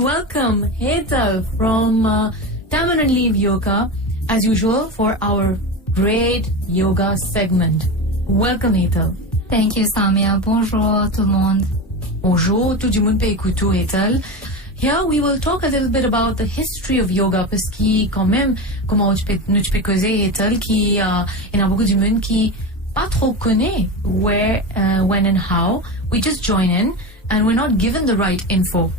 welcome Hetal from Tamarind Leaf Yoga, as usual, for our great yoga segment. Welcome Hetal. Thank you, Samia. Bonjour tout le monde. Bonjour, tout le monde peut écouter Hetal. Here we will talk a little bit about the history of yoga, parce que quand même, comment nous peux causer Hetal, il y a beaucoup de monde qui pas trop connaît where, when and how. We just join in and we're not given the right info.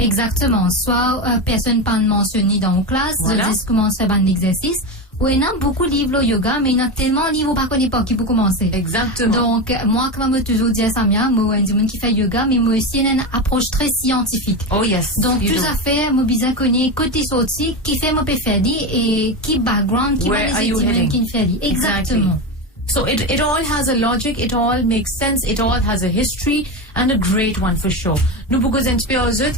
Exactement. Soit personne pas mentionné dans la classe, Voilà. disent comment se fait l'exercice. Ou il y a beaucoup de livres au yoga, mais il y a tellement de livres qu'on ne connaît pas qui peut commencer. Exactement. Donc, moi, comme je toujours dis à Samia, moi, je suis qui fait yoga, mais moi aussi, il y a une approche très scientifique. Oh yes. Donc, you tout do. ça fait, moi, bien connaître côté sorti, qui fait mon faire et qui background, qui Where va are les you études heading? qui ne fait Exactement. So it all has a logic, it all makes sense, it all has a history, and a great one for sure. Nous beaucoup inspirés.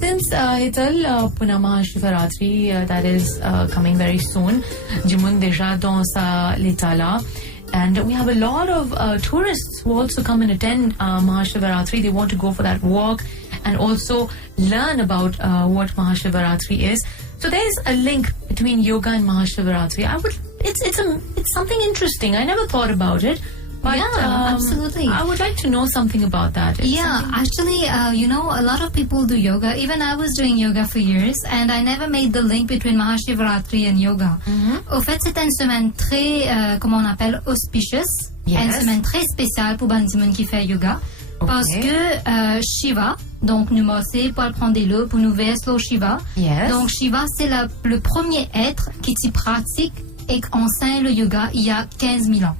Since Hetal Punama Shivaratri that is coming very soon, Jimun deja dans sa l'état là, and we have a lot of tourists who also come and attend Mahashivaratri. They want to go for that walk and also learn about what Mahashivaratri is. So there's a link between yoga and Mahashivaratri. It's something interesting. I never thought about it. But, Yeah, absolutely. I would like to know something about that. It's Yeah, something- actually, a lot of people do yoga. Even I was doing yoga for years, and I never made the link between Mahashivaratri and yoga. Au fait, c'était une semaine très, comment on appelle, auspicious. Yes. Une semaine très spéciale pour Bandiman qui fait yoga. Okay. Parce que Shiva, donc nous mossons pour prendre des lots, pour nous verser le Shiva. Yes. Donc Shiva, c'est le premier être qui pratique et qui enseigne le yoga il y a 15 000 ans.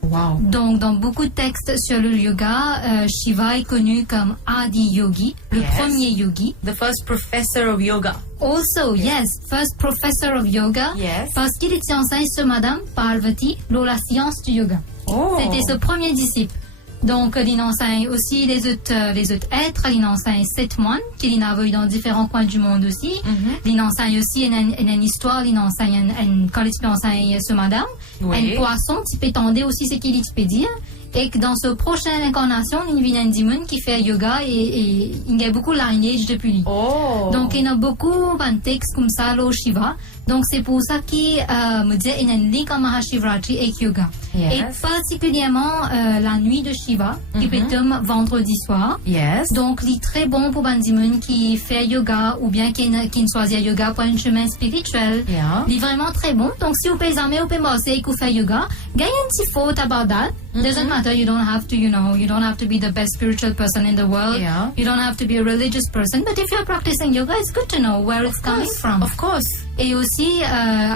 Wow. Donc, dans beaucoup de textes sur le yoga, Shiva est connu comme Adi Yogi, le Yes. premier yogi. The first professor of yoga. Also, yes, first professor of yoga, Yes. parce qu'il était enseigné sur Madame Parvati dans la science du yoga. Oh. C'était ce premier disciple. Donc, il enseigne aussi les autres êtres, il enseigne 7 moines, qu'il a vu dans différents coins du monde aussi. Il enseigne aussi une histoire, il enseigne quand il enseigne ce madame. Oui. Un poisson, tu peux tendre aussi ce qu'il peut dire. Et que dans ce prochaine incarnation, il vient un démon qui fait yoga et il y a beaucoup de lineage depuis lui. Oh. Donc, il y a beaucoup de textes comme ça, le Shiva. Donc, c'est pour ça qu'il me dit qu'il y a un lien entre Mahashivaratri et yoga. Yes. Et particulièrement la nuit de Shiva, qui peut tomber vendredi soir. Yes. Donc, il est très bon pour Bandimun qui fait yoga ou bien qui choisit yoga pour un chemin spirituel. Yeah. Il est vraiment très bon. Donc, si vous pouvez aimer, vous pouvez bosser et vous faites yoga, gagnez un petit faute about that. Doesn't matter. You don't have to, you don't have to be the best spiritual person in the world. Yeah. You don't have to be a religious person. But if you're practicing yoga, it's good to know where it's coming from. Of course. Et aussi,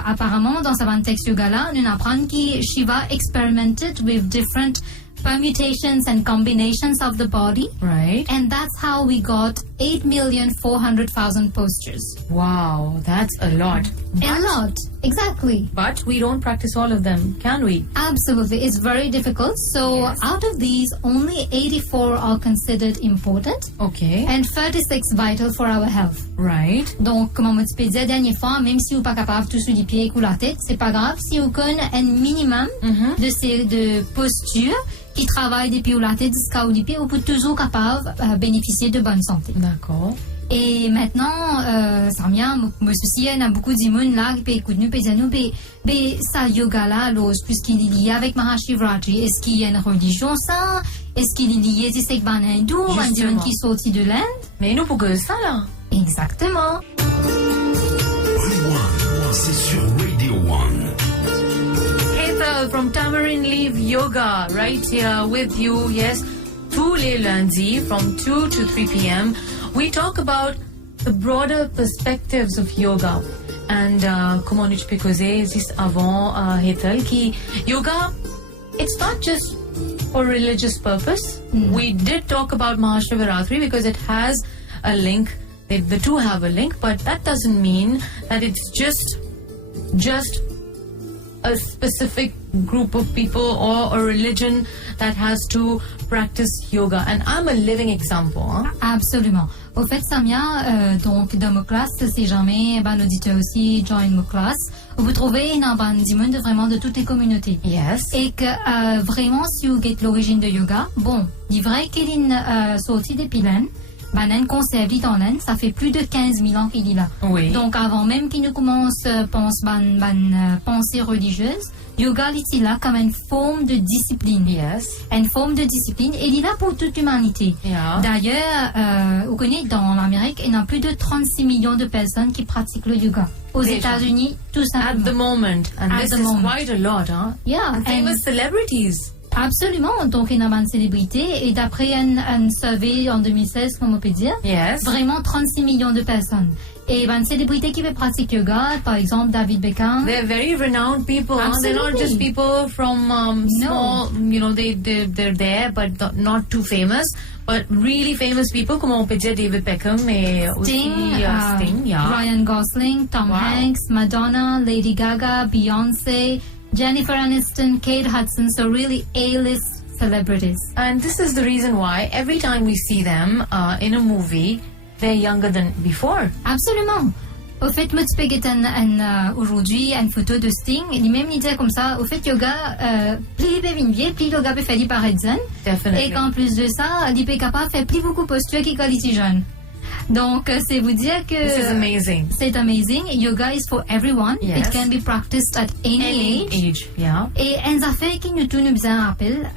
apparemment, dans ce texte yoga-là, nous apprenons que Shiva experimented with different permutations and combinations of the body. Right. And that's how we got 8,400,000 postures. Wow, that's a lot. A lot. Exactly. But we don't practice all of them, can we? Absolutely. It's very difficult. So Yes. out of these, only 84 are considered important Okay. and 36 vital for our health. Right. Donc, comme on te disait la dernière fois, même si vous n'êtes pas capable de tout sur les pieds ou la tête, c'est pas grave si vous connaissez un minimum de postures qui travaillent des pieds ou la tête jusqu'à les pieds, vous pouvez toujours capable bénéficier de bonne santé. D'accord. Et maintenant, Samia, moi aussi, il y a beaucoup d'immunes là qui écoutent nous, qui disent nous, mais ça yoga là, puisqu'il est lié avec Mahashivaratri, est-ce qu'il y a une religion ça? Est-ce qu'il est lié avec ban hindou, un Justement. dieu qui sorti de l'Inde? Mais nous, pour que ça, là. Exactement. Rewind, c'est sur Radio One. Hetal from Tamarind Leaf Yoga, right here with you. Yes, tous les lundis from 2 to 3 p.m. We talk about the broader perspectives of yoga. And comment nous peux causer juste avant Hetal qui yoga, it's not just for religious purpose. We did talk about Mahashivaratri because it has a link. The two have a link, but that doesn't mean that it's just a specific group of people or a religion that has to practice yoga. And I'm a living example. Hein? Absolument. Au fait, Samia, donc dans ma classe, si jamais un auditeur aussi join ma classe, vous trouvez une bande vraiment de toutes les communautés. Yes. Et que vraiment, si vous êtes l'origine de yoga, bon, il est vrai qu'il est sorti des pilaines, Banan conserve dans l'Inde, ça fait plus de 15 000 ans qu'il est là. Oui. Donc avant même qu'il ne commence pensée religieuse, yoga est là comme une forme de discipline. Yes. Une forme de discipline et il est là pour toute l'humanité. Yeah. D'ailleurs, vous connaissez, dans l'Amérique, il y a plus de 36 millions de personnes qui pratiquent le yoga. Aux Déjà. États-Unis, tout At the simplement. moment. And At this the is moment. quite a lot, huh? Yeah, And famous celebrities. absolument. Donc, il y a une célébrité. Et d'après un survey en 2016, comme on peut dire, Yes. vraiment 36 millions de personnes. Et une célébrité qui veut pratiquer yoga, par exemple David Beckham. They're very renowned people. Huh? They're not just Absolutely. people from small, they're there, but not too famous. But really famous people, comme on peut dire David Beckham et Sting, aussi Sting, yeah. Ryan Gosling, Tom Wow. Hanks, Madonna, Lady Gaga, Beyonce, Jennifer Aniston, Kate Hudson. So really A-list celebrities. And this is the reason why every time we see them in a movie, they're younger than before. Absolument. Au fait, moi, tu peux get aujourd'hui une photo de Sting. Il même il dit comme ça, au fait, yoga, plus il peut venir, plus yoga peut faire par exemple. Definitely. Et qu'en plus de ça, il peut capable faire plus beaucoup posture qu'il quand il est jeune. Donc, c'est vous dire que This is amazing. c'est amazing. Yoga is for everyone. Yes. It can be practiced at any age. Yeah. Et un affaire qui nous tourne bien rappel,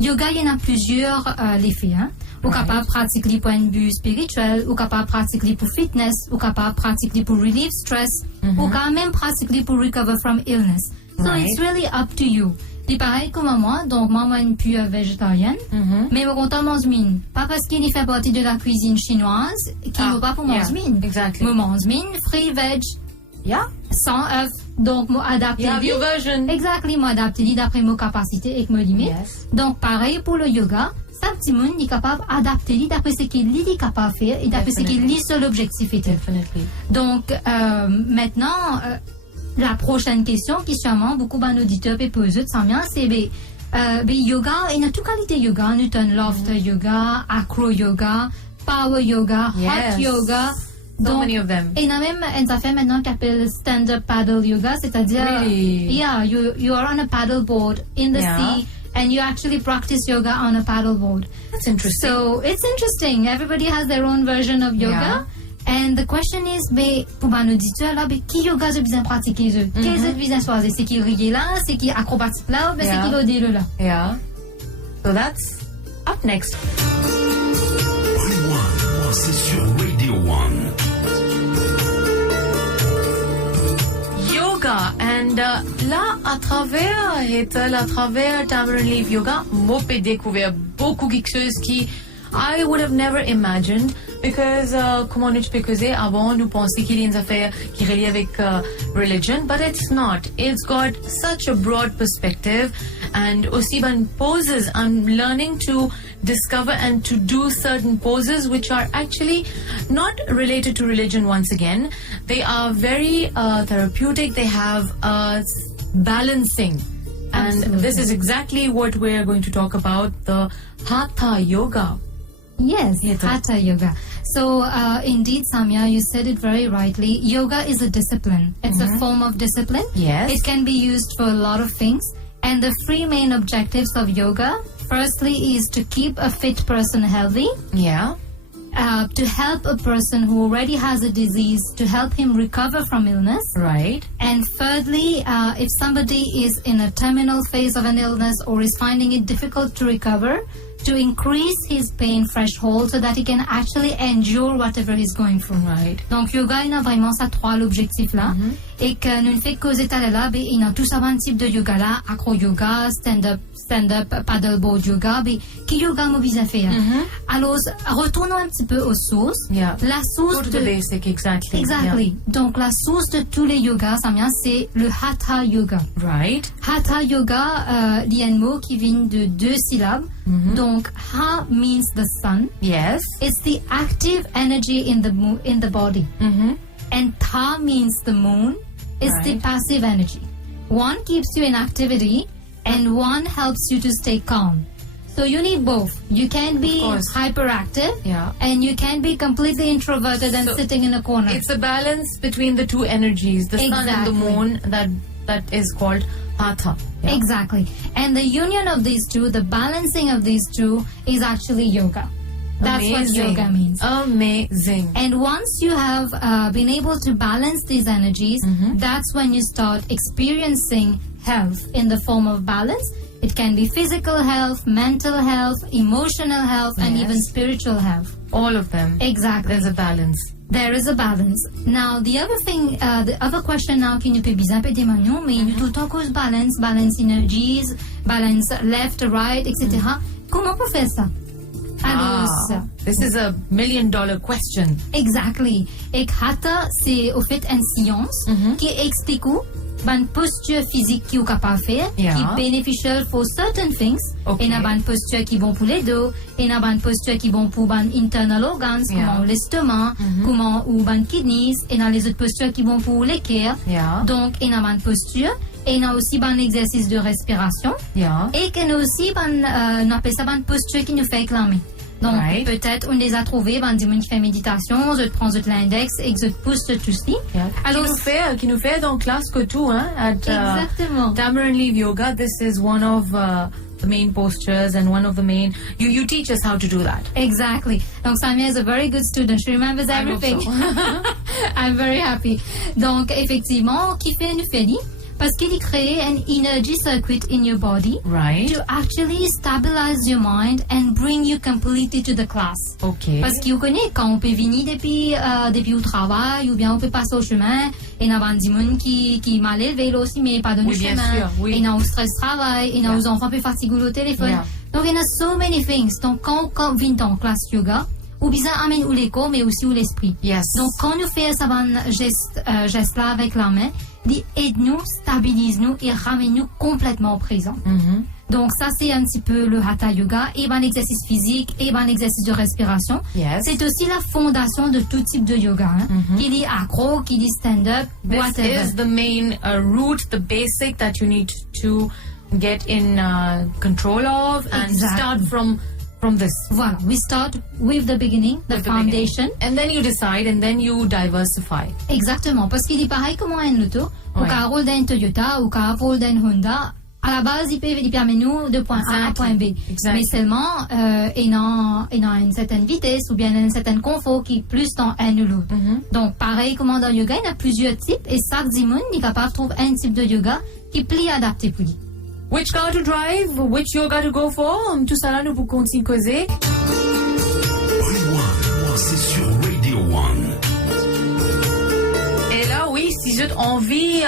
yoga, il y en a plusieurs effets. Hein. Ou Right. capable de pratiquer pour un but spirituel, ou capable de pratiquer pour fitness, ou capable de pratiquer pour relieve stress, ou quand même pratiquer pour recover from illness. So Right. it's really up to you. C'est pareil comme moi, donc moi, je suis plus végétarienne, mais je compte mange mine. Pas parce qu'il fait partie de la cuisine chinoise, qu'il ne veut pas pour yeah, manger mine. exactly. Je mange mine, free veg, Yeah. sans œufs, donc je adapte. You have your version. Exactement, adapté d'après mes capacités et mes limites. Yes. Donc, pareil pour le yoga, ça, petit monde est capable d'adapter d'après ce qu'il est capable de faire et d'après ce qu'il est seul objectif était. Definitely. Donc, maintenant, la prochaine question qui sûrement beaucoup d'auditeurs peuvent poser, ça vient, c'est yoga, il y a toute qualité yoga, Newton Loft yoga, acro yoga, power yoga, Yes. hot yoga. So many of them. Et il y a même une affaire maintenant qui s'appelle stand-up paddle yoga, c'est-à-dire, Really? yeah, you are on a paddle board in the Yeah. sea and you actually practice yoga on a paddle board. That's interesting. So it's interesting. Everybody has their own version of yoga. And the question is, pour mon auditeur là, qui yoga je besoin pratiquer eux? Quels je besoin choisir? C'est qui rier là, c'est qui acrobatique là, ou bien c'est Yeah. qui l'odile là? Yeah. So that's up next. Rewind, c'est sur Radio One. Yoga. And là, à travers Tamarind Leaf Yoga, moi, j'ai découvert beaucoup quelque chose qui I would have never imagined because comment nous peux causer avant nous pensions qu'il y a une affaire qui est reliée avec religion, but it's not. It's got such a broad perspective, and aussi ben poses. I'm learning to discover and to do certain poses which are actually not related to religion. Once again, they are very therapeutic. They have balancing. And Absolutely. this is exactly what we're going to talk about, the Hatha Yoga. Yes, Hatha. Hatha yoga. So indeed, Samya, you said it very rightly. Yoga is a discipline. It's a form of discipline. Yes. It can be used for a lot of things. And the three main objectives of yoga, firstly, is to keep a fit person healthy, Yeah. to help a person who already has a disease, to help him recover from illness. Right. And thirdly, if somebody is in a terminal phase of an illness or is finding it difficult to recover, to increase his pain threshold so that he can actually endure whatever he's going through. Right. Donc, yoga, il a vraiment ça trois l'objectif là. Et que nous ne fait qu'aux états là, il y a tout ça, un type de yoga là, acro yoga, stand-up, paddleboard yoga, qui yoga mobile à faire. Alors, retournons un petit peu aux sources. Yeah. La source Go to the de... basic, exactly. Exactly. Donc, la source de tous les yogas, ça vient, c'est le Hatha Yoga. Yeah. Right. Hatha Yoga, il y a un mot qui vient de 2 syllabes. Donc, Ha means the sun. Yes. It's the active energy in the body. And Tha means the moon. It's the Right. passive energy. One keeps you in activity and one helps you to stay calm. So you need both. You can be course. hyperactive Yeah. and you can be completely introverted and So sitting in a corner. It's a balance between the two energies, the sun and the Exactly. moon, that is called Hatha. Yeah. Exactly. And the union of these two, the balancing of these two is actually yoga. That's what Amazing. yoga means. Amazing. And once you have been able to balance these energies, that's when you start experiencing health in the form of balance. It can be physical health, mental health, emotional health, and Yes. even spiritual health. All of them. Exactly. There's a balance. There is a balance. Now, the other thing, the other question now qui nous peut bizarre péter maintenant, mais nous tout le temps cause balance energies, balance left, right, etc. Comment on peut faire ça? Alors, ça. This is a $1 million question. Exactly. Et hatha, c'est au fait une science qui explique une posture physique qui est capable de faire, Yeah. qui est bénéficielle pour certain things. Okay. Et il y a une posture qui est bon pour les dos, et il y a une posture qui est bon pour les internal organs, Yeah. comme l'estomac, comme ou les kidneys, et il y a les autres postures qui sont pour les cœurs. Yeah. Donc, il y a une posture, et il y a aussi un exercice de respiration, Yeah. et il y a aussi on appelle ça une posture qui nous fait acclamer. Donc, Right. peut-être, on les a trouvés, ben, des gens qui font méditation, je te prends l'index et je te pousse tout ceci. Yeah. Alors, qui nous fait dans classe que tout, hein, at exactement. Tamarind Leaf Yoga. This is one of the main postures and one of the main. You teach us how to do that. Exactly. Donc, Samia is a very good student. She remembers I hope everything. so. I'm very happy. Donc, effectivement, qui fait une félie? Parce qu'il crée an energy circuit in your body Right. to actually stabilize your mind and bring you completely to the class. Okay. Parce que vous connaissez, quand on peut venir depuis au travail, ou bien on peut passer au chemin, et il y a des gens qui mal élevés aussi, mais pas dans le Oui, bien chemin. sûr, oui. Et il y a au stress travail, et il y a aux enfants peu fatigués au téléphone. Yeah. Donc il y a so many things. Donc quand on vient en classe yoga, ou bien amène ou l'écho, mais aussi ou l'esprit. Yes. Donc quand nous faisons ce geste là avec la main, il aide-nous, stabilise-nous et ramène-nous complètement au présent. Mhm. Donc ça c'est un petit peu le hatha yoga, et un exercice physique, et un exercice de respiration. Yes. C'est aussi la fondation de tout type de yoga, hein. Qu'il est accro, qu'il est stand-up, This whatever. is the main root, the basic that you need to get in control of and Exactly. start from this. Voilà, we start with the beginning, the With the foundation. beginning. And then you decide and then you diversify. Exactement, parce qu'il est pareil comme un auto, ou Ouais. qu'un rôle d'un Toyota, ou qu'un rôle d'un Honda. À la base, il permet nous de point A à point B. Exactly. Mais seulement, il a une certaine vitesse ou bien un certain confort qui est plus dans un ou l'autre. Donc, pareil, comme dans le yoga, il y a plusieurs types, et chaque dimanche, il est capable de trouver un type de yoga qui est plus adapté pour lui. Which car to drive, which yoga to go for, tout ça là nous pour continuer causer. Rewind, c'est sur Radio One. Et là, oui, si j'ai envie,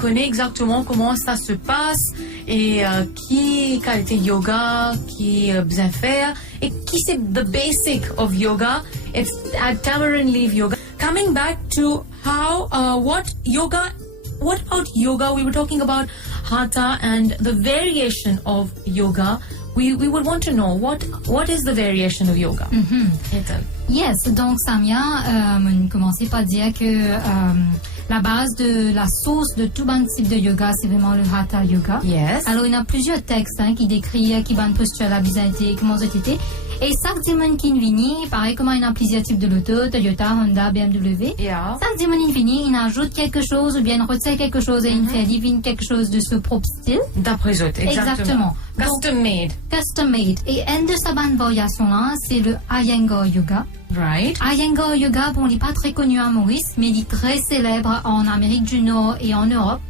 connaître exactement comment ça se passe et qui qualité yoga, qui bien faire et qui c'est the basic of yoga. It's at Tamarind Leaf Yoga. Coming back to how, what about yoga? We were talking about hatha and the variation of yoga. We would want to know what is the variation of yoga. Ethel. Yes, donc Samia, on commençait par dire que la base de la source de tout bon type de yoga, c'est vraiment le hatha yoga. Yes. Alors, il y a plusieurs textes qui décrivent qui bonne posture la bizarreté, comment c'était. Et chaque dimanche qui vient, pareil comme il y a plusieurs types de l'auto, Toyota, Honda, BMW. Yeah. Chaque dimanche qui vient, il ajoute quelque chose ou bien il retire quelque chose et il fait divine quelque chose de ce propre style. D'après eux, exactement. Donc, Custom made. custom made. Et une de ces bonnes variations-là, c'est le Iyengar yoga. Right. Iyengar yoga, bon, il n'est pas très connu à Maurice, mais il est très célèbre en Amérique du Nord et en Europe.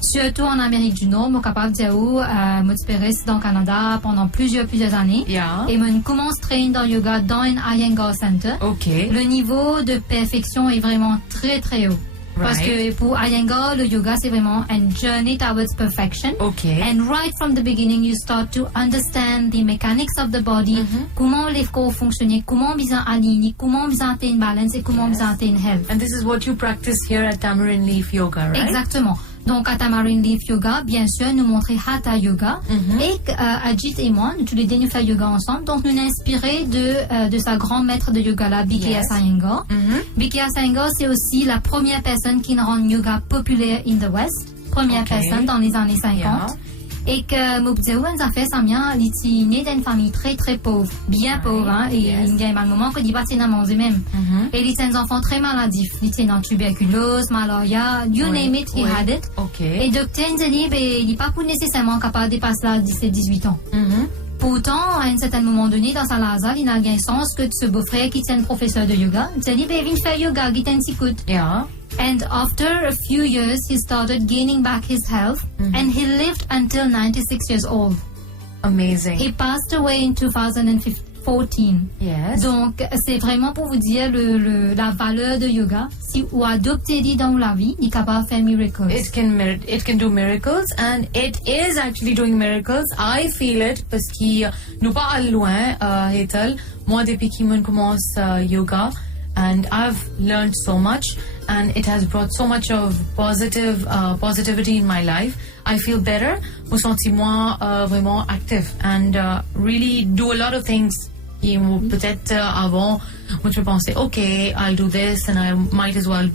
Surtout en Amérique du Nord, je suis capable de dire où, je suis resté dans le Canada pendant plusieurs années. Yeah. Et je commence à traîner dans le yoga dans un Iyengar Center. Okay. Le niveau de perfection est vraiment très très haut. Parce que pour Iyengar, le yoga, c'est vraiment une journey towards perfection. Okay. And right from the beginning, you start to understand the mechanics of the body, comment les corps fonctionnent, comment bien aligner, bien atteindre balance et comment bien atteindre health. And this is what you practice here at Tamarind Leaf Yoga, right? Exactement. Donc, à Tamarind Leaf Yoga, bien sûr, nous montrer Hatha Yoga. Et Ajit et moi, nous tous les deux, nous faisons yoga ensemble. Donc, nous nous inspirés de sa grand maître de yoga là, B.K.S. Iyengar. B.K.S. Iyengar, c'est aussi la première personne qui rend yoga populaire in the West. Première Ok. personne dans les années 50. Yeah. Et que Moubdéou, on a fait ça bien, il est né d'une famille très très pauvre, bien pauvre, hein, et yes. il y a un moment qu'il dit pas c'est manger même. Et il était un enfant très maladif, il était dans tuberculose, malaria, you Oui, name it, he oui. had it. Okay. Et docteur il dit, il n'est pas pour nécessairement capable de dépasser là 17-18 ans. Mhm. Pourtant, à un certain moment donné, dans sa laza, il n'a rien sens que ce beau-frère qui tient professeur de yoga. Il dit, ben, viens faire yoga, qui t'en s'écoute. Yeah. And after a few years, he started gaining back his health, and he lived until 96 years old. Amazing. He passed away in 2014. Yes. Donc, c'est vraiment pour vous dire la valeur de yoga. Si vous adoptez dans la vie, il est capable de faire miracles. It can do miracles, and it is actually doing miracles. I feel it parce que nous pas allons loin, Hetal. Moi, depuis que je commence yoga, and I've learned so much, and it has brought so much of positivity in my life. I feel better. Je me sens vraiment active and really do a lot of things. Et peut-être avant, moi je pensais, okay, I'll do this and I might as well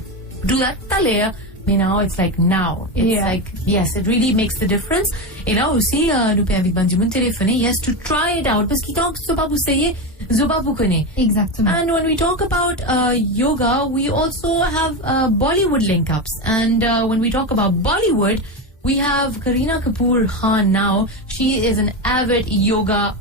do that later. But now it's like now. It's like, yes, it really makes the difference. Et là aussi, nous pouvons inviter Bandimoun téléphoner, yes, to try it out. Parce que tant que ce n'est pas vous sayez, ce n'est pas vous connaissez. Exactement. And when we talk about yoga, we also have Bollywood link-ups. And when we talk about Bollywood, we have Kareena Kapoor Khan now. She is an avid yoga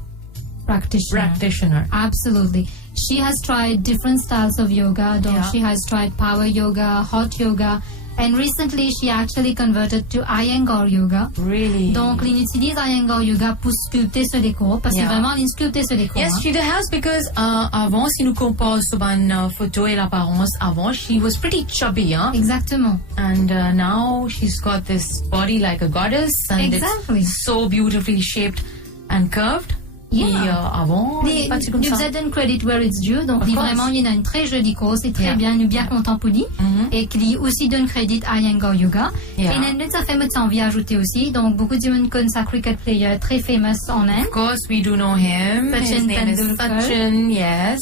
practitioner. Absolutely. She has tried different styles of yoga. Donc, she has tried power yoga, hot yoga. And recently, she actually converted to Iyengar yoga. Really? Donc, elle utilise Iyengar yoga pour sculpter ce décor. Parce que vraiment, elle sculpte ce décor. Yes, she has, because avant, si nous comparons sur une photo et l'apparence, avant, she was pretty chubby, hein? Exactement. And now she's got this body like a goddess. And it's so beautifully shaped and curved. Yeah. Et avant, nous vous donne credit where it's due. Donc, vraiment, il y a une très jolie cause. C'est très bien. Nous bien content pour lui. Et qu'il aussi donne crédit à Iyengar Yoga. Et nous, ça fait notre envie d'ajouter aussi. Donc, beaucoup de gens connaissent un cricket player très famous en Inde. Of course, we do know him. His name is Sachin, yes.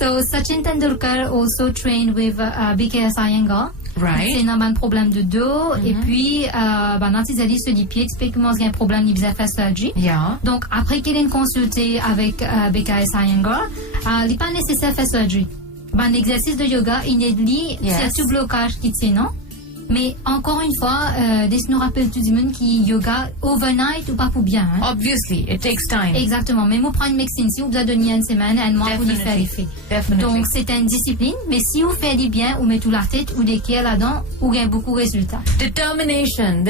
So, Sachin Tendulkar also trained with BKS Iyengar. Right. C'est un problème de dos. Et puis, dans ses alliés sur les pieds, typiquement, il y a un problème, il a fait surgery. Yeah. Donc, après qu'il ait consulté avec BKS Iyengar, il n'est pas nécessaire de faire surgery. L'exercice de yoga, il est c'est tout blocage qui tient, non? Mais encore une fois, laisse-nous rappeler tout le monde qui yoga overnight ou pas pour bien. Hein? Obviously, it takes time. Exactement. Mais moi, prendre une médecine, si vous avez donné une semaine, un mois pour y faire l'effet. Donc, c'est une discipline. Mais si vous faites bien, vous mettez tout la tête ou des kilos là-dedans, vous gagnez beaucoup de résultats. Determination,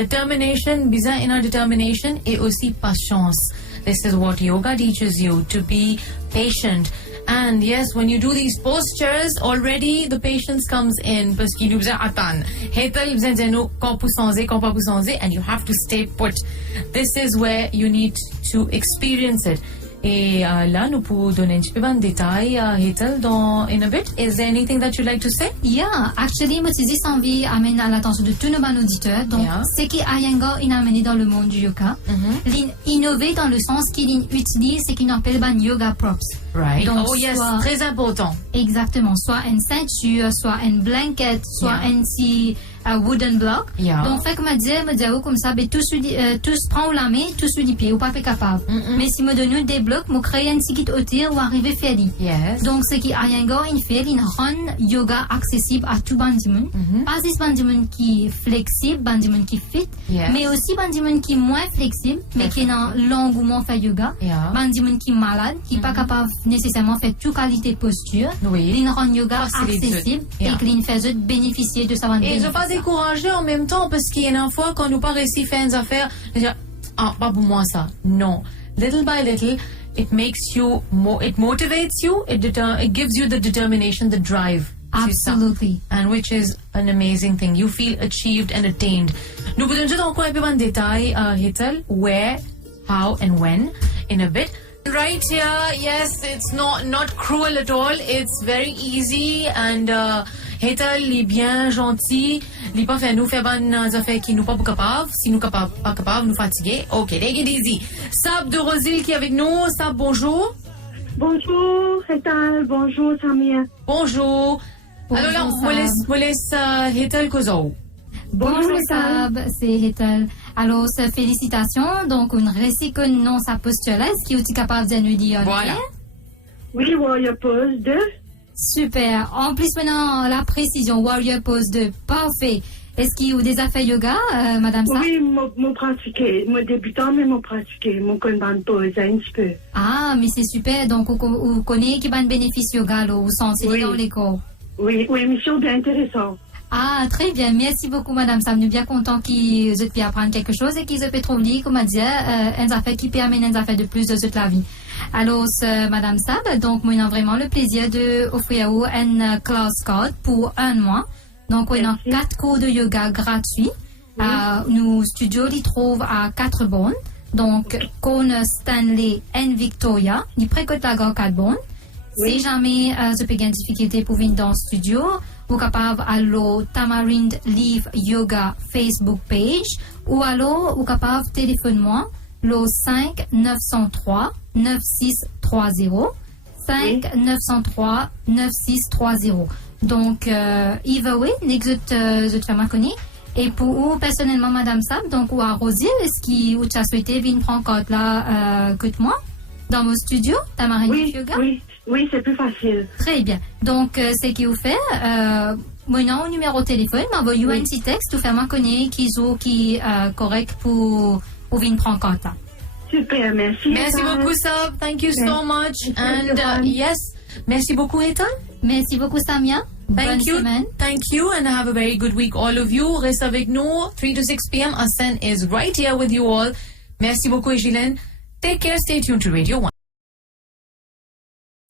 bizarre inner determination et aussi patience. This is what yoga teaches you, to be patient. And yes, when you do these postures, already the patience comes in parce qu'il nous attend. Hetal nous dit quand pas pousser, and you have to stay put. This is where you need to experience it. Et là, nous pouvons donner un petit peu de détails, Hetal, in a bit. Is there anything that you'd like to say? Yeah, actually, moi, j'ai envie d'amener à l'attention de tous nos auditeurs. Donc, ce qui Iyengar a amené dans le monde du yoga, innover dans le sens qu'il utilise ce qu'on appelle yoga props. Right. Donc, yes, très important. Exactement. Soit une ceinture, soit une blanket, soit un petit wooden block. Donc, fait que me dire comme ça, tous prend la main, tous sur les pieds, ou pas fait capable. Mais si me donne des blocs, me créer un petit kit au tir ou arriver faire. Yes. Donc, ce qui Iyengar fait, il rend yoga accessible à tout bandimun. Pas juste bandimun qui est flexible, bandimun qui fit, mais aussi bandimun qui est moins flexible, mais qui est dans l'engouement faire yoga. Bandimun qui est malade, qui n'est pas capable nécessairement faire toute qualité de posture. Il rend yoga accessible et qu'il fait bénéficier de sa et je pas décourager en même temps parce qu'il y a une fois quand nous pas réussi à faire une affaire, pas pour moi ça. Non. Little by little, it makes you more, it motivates you, it gives you the determination, the drive. Absolutely. And which is an amazing thing. You feel achieved and attained. Nous pouvons juste encore un peu en détail, Hetal, where, how and when in a bit. Right here, yes, it's not cruel at all. It's very easy and Hetal, il est bien gentil. Il pas fait nous faire bonnes affaires qui nous pas capables. Si nous pas capables, nous fatigués. Ok, take it easy. Sab de Rosil qui est avec nous. Sab, bonjour. Bonjour, Hetal. Bonjour, Samia. Bonjour. Alors là, on laisse Hetal Kozo. Bonjour Sab, c'est Hetal. Alors, félicitations. Donc, on réussit que non sa posture est-ce qui est capable de nous dire. Voilà. Oui, Warrior Pose 2. Super. En plus, maintenant, la précision, Warrior Pose 2. Parfait. Est-ce qu'il y a des affaires yoga, Madame Sam? Oui, mon pratiqué. Mon débutant, mais mon pratiqué. Mon connaît pose un petit peu. Ah, mais c'est super. Donc, vous connaissez qui va le bénéfice yoga, là, vous sentez Oui. dans l'école. Oui, émission bien intéressante. Ah, très bien. Merci beaucoup, Madame Sam. Nous sommes bien contents qu'ils puissent apprendre quelque chose et qu'ils puissent trouver, comme on dit, une affaire qui peut amener une affaire de plus de toute la vie. Alors, Madame Sam, donc, moi, j'ai vraiment le plaisir d'offrir à vous une class card pour un mois. Donc, on a 4 cours de yoga gratuits. Nos studios, ils trouvent à 4 bonnes. Donc, Kona, Stanley et Victoria, ils précotent la gare 4 bonnes. Si jamais vous avez une difficulté pour venir dans le studio, vous êtes capable aller Tamarind Leaf Yoga Facebook page ou alors vous êtes capable de téléphoner moi le 5 903 9630 5 903 9630. Donc, either way, je te connais. Et pour vous, personnellement, Madame Sam, donc, ou à Rosier, est-ce que vous avez souhaité venir prendre compte là, que moi, dans mon studio, Tamarind Leaf Yoga? Oui, c'est plus facile. Très bien. Donc, ce qu'il vous fait, mon nom, numéro de téléphone, m'envoyez un petit texte, tout faire moi connaître qui est correct pour venir prendre compte. Super, merci. Merci beaucoup, Sab. Thank you so much. And yes, merci beaucoup, Ethan. Merci beaucoup, Samia. Bonne semaine. Thank you, and have a very good week, all of you. Reste avec nous, 3 to 6 p.m. Asen is right here with you all. Merci beaucoup, Egilen. Take care, stay tuned to Radio 1.